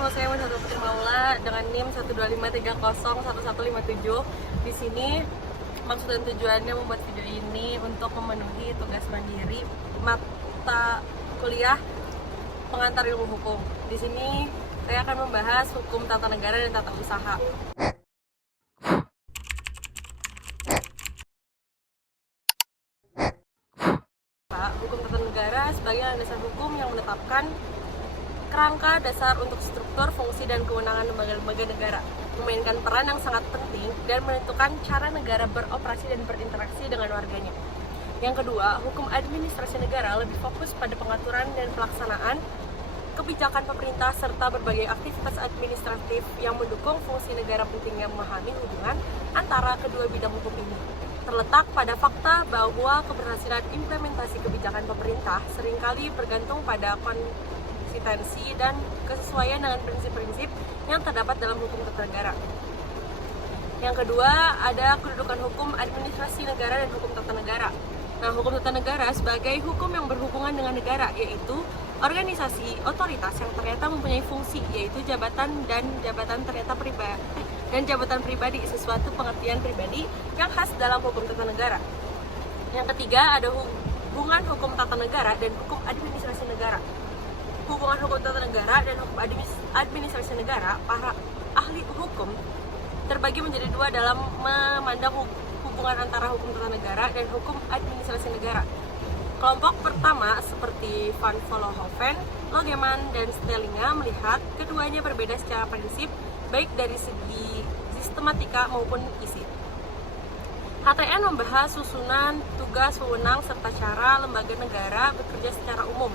nama saya Muhammad Putri Maula dengan NIM 125301157. Di sini maksud dan tujuannya membuat video ini untuk memenuhi tugas mandiri mata kuliah pengantar ilmu hukum. Di sini saya akan membahas hukum tata negara dan tata usaha. Hukum tata negara sebagai landasan hukum yang menetapkan kerangka dasar untuk struktur, fungsi, dan kewenangan lembaga-lembaga negara, memainkan peran yang sangat penting dan menentukan cara negara beroperasi dan berinteraksi dengan warganya. Yang kedua, hukum administrasi negara lebih fokus pada pengaturan dan pelaksanaan kebijakan pemerintah serta berbagai aktivitas administratif yang mendukung fungsi negara pentingnya memahami hubungan antara kedua bidang hukum ini. Terletak pada fakta bahwa keberhasilan implementasi kebijakan pemerintah seringkali bergantung pada konsistensi dan kesesuaian dengan prinsip-prinsip yang terdapat dalam hukum tata negara. Yang kedua, ada kedudukan hukum administrasi negara dan hukum tata negara. Nah, hukum tata negara sebagai hukum yang berhubungan dengan negara, yaitu organisasi, otoritas yang ternyata mempunyai fungsi, yaitu jabatan dan jabatan ternyata pribadi dan jabatan pribadi, sesuatu pengertian pribadi yang khas dalam hukum tata negara. Yang ketiga, ada hubungan hukum tata negara dan hukum administrasi negara. Hubungan hukum tata negara dan hukum administrasi negara, para ahli hukum terbagi menjadi dua dalam memandang hubungan antara hukum tata negara dan hukum administrasi negara. Kelompok pertama seperti Van Vollenhoven, Logeman, dan Stellinga melihat keduanya berbeda secara prinsip, baik dari segi sistematika maupun isi. HTN membahas susunan, tugas, wewenang, serta cara lembaga negara bekerja secara umum.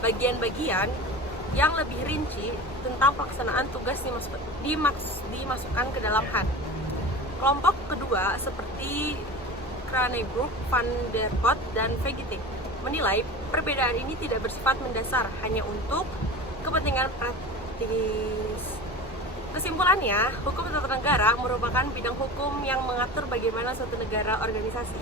Bagian-bagian yang lebih rinci tentang pelaksanaan tugas dimasukkan ke dalam HAN. Kelompok kedua seperti Kranenburg, Van der Pot, dan Vegeting menilai perbedaan ini tidak bersifat mendasar, hanya untuk kepentingan praktis. Kesimpulannya, hukum tata negara merupakan bidang hukum yang mengatur bagaimana suatu negara, organisasi,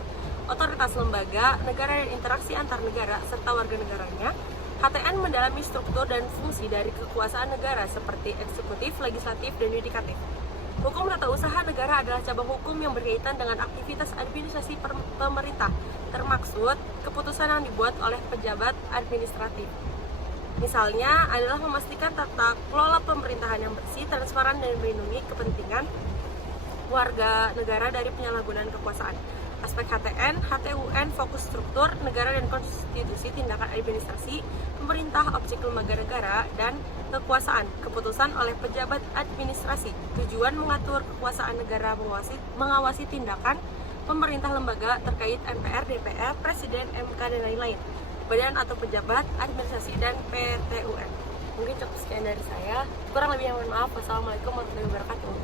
otoritas lembaga, negara, dan interaksi antar negara serta warga negaranya. HTN mendalami struktur dan fungsi dari kekuasaan negara seperti eksekutif, legislatif, dan yudikatif. Hukum tata usaha negara adalah cabang hukum yang berkaitan dengan aktivitas administrasi pemerintah, termaksud keputusan yang dibuat oleh pejabat administratif. Misalnya adalah memastikan tata kelola pemerintahan yang bersih, transparan, dan melindungi kepentingan warga negara dari penyalahgunaan kekuasaan. Aspek HTN, HTUN fokus struktur negara dan konstitusi, tindakan administrasi pemerintah, objek lembaga negara, dan kekuasaan, keputusan oleh pejabat administrasi. Tujuan mengatur kekuasaan negara, mengawasi tindakan pemerintah lembaga terkait MPR, DPR, Presiden, MK, dan lain-lain, badan atau pejabat administrasi, dan PTUN. Mungkin cukup sekian dari saya. Kurang lebihnya mohon maaf. Wassalamualaikum warahmatullahi wabarakatuh.